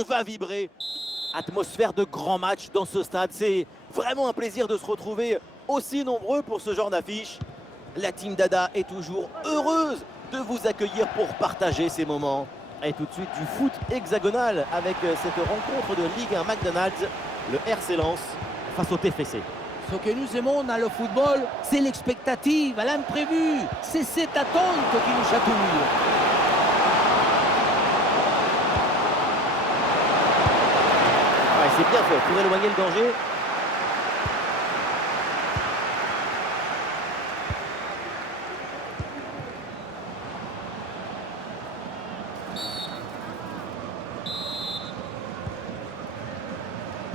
on va vibrer. Atmosphère de grand match dans ce stade. C'est vraiment un plaisir de se retrouver aussi nombreux pour ce genre d'affiche. La Team Dada est toujours heureuse de vous accueillir pour partager ces moments. Et tout de suite du foot hexagonal avec cette rencontre de Ligue 1 McDonald's, le RC Lens face au TFC. Ce que nous aimons dans le football, c'est l'expectative, l'imprévu. C'est cette attente qui nous chatouille. Ouais, c'est bien fait pour éloigner le danger.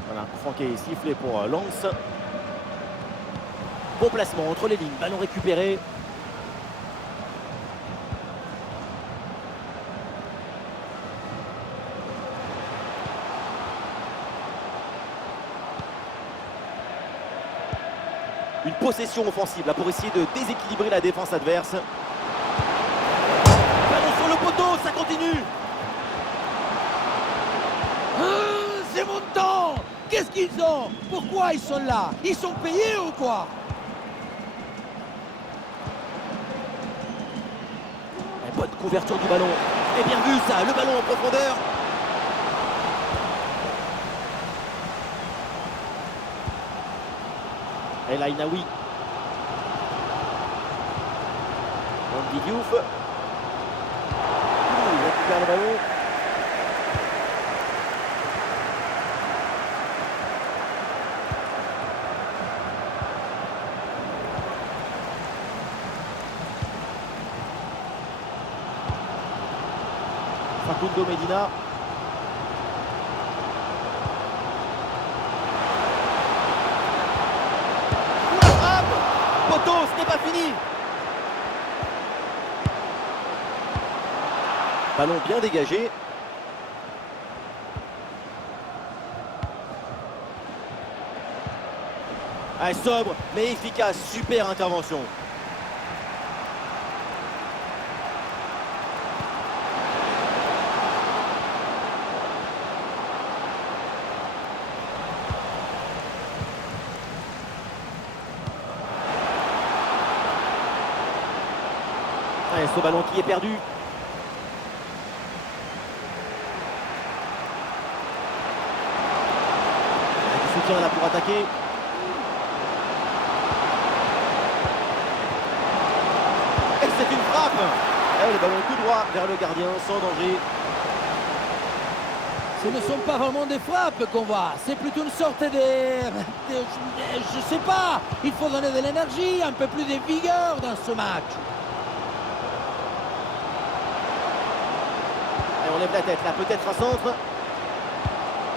Voilà, un coup franc qui est sifflé pour Lens. Bon placement entre les lignes, ballon récupéré. Une possession offensive là pour essayer de déséquilibrer la défense adverse. Ballon sur le poteau, ça continue. C'est mon temps. Qu'est-ce qu'ils ont? Pourquoi ils sont là? Ils sont payés ou quoi? Bonne couverture du ballon. Et bien vu ça, le ballon en profondeur. Et là, Inaoui. Andy Diouf. Il récupère le ballon. Facundo Medina. La frappe. Poteau, ce n'est pas fini. Ballon bien dégagé. Ah, sobre mais efficace, super intervention. Et ce ballon qui est perdu. Du soutien là pour attaquer. Et c'est une frappe. Et le ballon tout droit vers le gardien sans danger. Ce ne sont pas vraiment des frappes qu'on voit. C'est plutôt une sorte je sais pas. Il faut donner de l'énergie, un peu plus de vigueur dans ce match. Et on lève la tête là, peut-être un centre.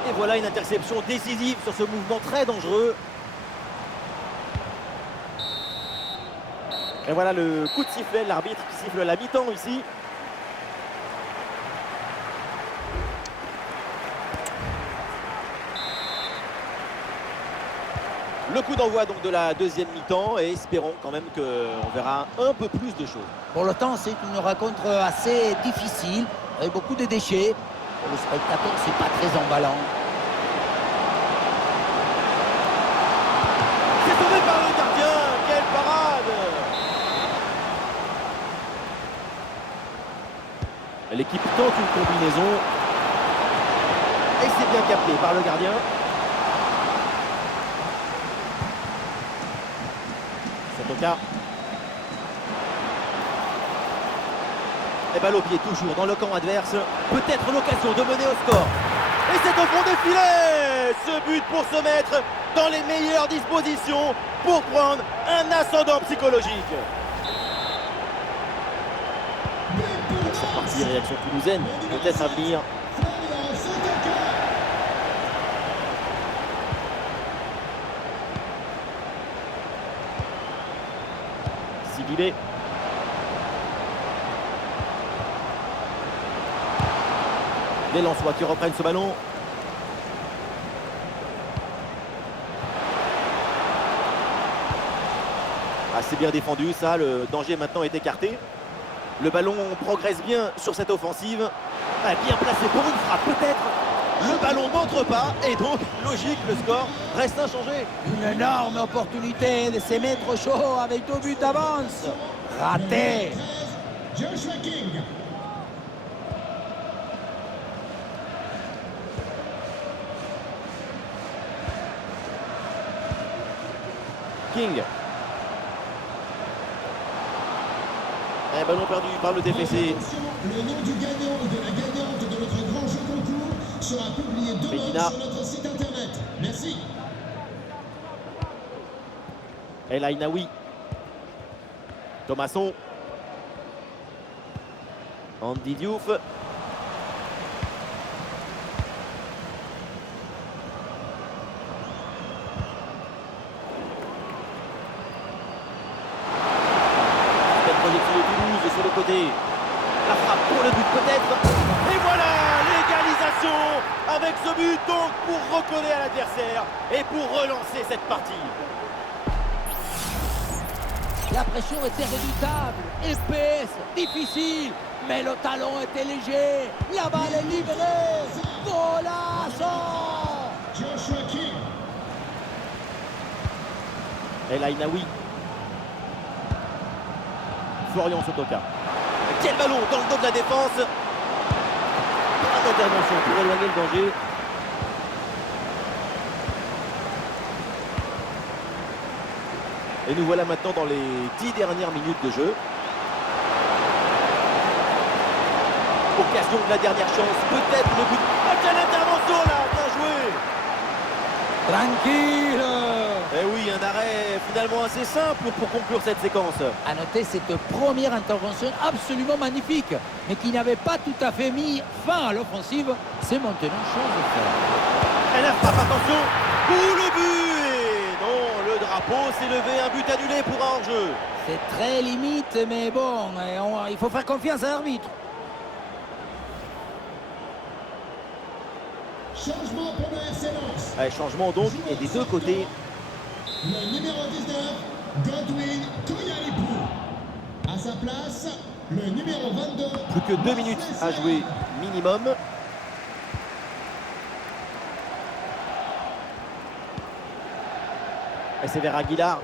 Et voilà une interception décisive sur ce mouvement très dangereux. Et voilà le coup de sifflet, l'arbitre qui siffle la mi-temps ici. Le coup d'envoi donc de la deuxième mi-temps et espérons quand même qu'on verra un peu plus de choses. Pour le temps, c'est une rencontre assez difficile, avec beaucoup de déchets. Pour le spectateur, c'est pas très emballant. C'est sauvé par le gardien, quelle parade! L'équipe tente une combinaison. Et c'est bien capté par le gardien. Satoka. Et balle au pied toujours dans le camp adverse. Peut-être l'occasion de mener au score. Et c'est au fond des filets. Ce but pour se mettre dans les meilleures dispositions pour prendre un ascendant psychologique. C'est parti, réaction toulousaine, peut-être à venir. Sidibé. Les Lensois qui reprennent ce ballon. Assez bien défendu, ça, le danger maintenant est écarté. Le ballon progresse bien sur cette offensive. Ah, bien placé pour une frappe peut-être. Le ballon n'entre pas et donc, logique, le score reste inchangé. Une énorme opportunité de se mettre au chaud avec 2 buts d'avance. Raté. Joshua King. King. Et ballon perdu par le DPC. Le nom du gagnant ou de la gagnante de notre grand jeu concours sera publié demain Medina. sur notre site internet. Merci. El Ainaoui. Thomasson. Andy Diouf. Projection de Toulouse sur le côté. La frappe pour le but peut-être. Et voilà l'égalisation avec ce but donc pour recoller à l'adversaire et pour relancer cette partie. La pression était redoutable, épaisse, difficile, mais le talon était léger. La balle est libérée. Golazo! Joshua King. El Ainaoui. Florian Sotoka. Quel ballon dans le dos de la défense. Pas d'intervention pour éloigner le danger. Et nous voilà maintenant dans les 10 dernières minutes de jeu. Occasion de la dernière chance, peut-être le but. Ah, quelle intervention là, bien joué. Tranquille! Eh oui, un arrêt finalement assez simple pour conclure cette séquence. À noter cette première intervention absolument magnifique, mais qui n'avait pas tout à fait mis fin à l'offensive. C'est maintenant chose de faire. Elle a frappe, attention. Pour le but. Et non, le drapeau s'est levé, un but annulé pour un hors-jeu. C'est très limite, mais bon, il faut faire confiance à l'arbitre. Changement pour le RC Lens. Allez, changement donc, et des deux côtés. Le numéro 19, Godwin Koyalipou. À sa place, le numéro 22. Plus que 2 minutes à jouer minimum. Et c'est vers Aguilar.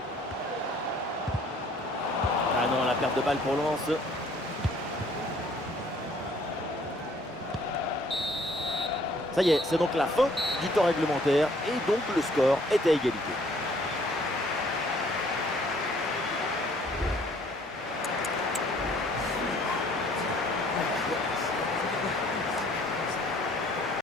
Ah non, la perte de balle pour Lens. Ça y est, c'est donc la fin du temps réglementaire et donc le score est à égalité.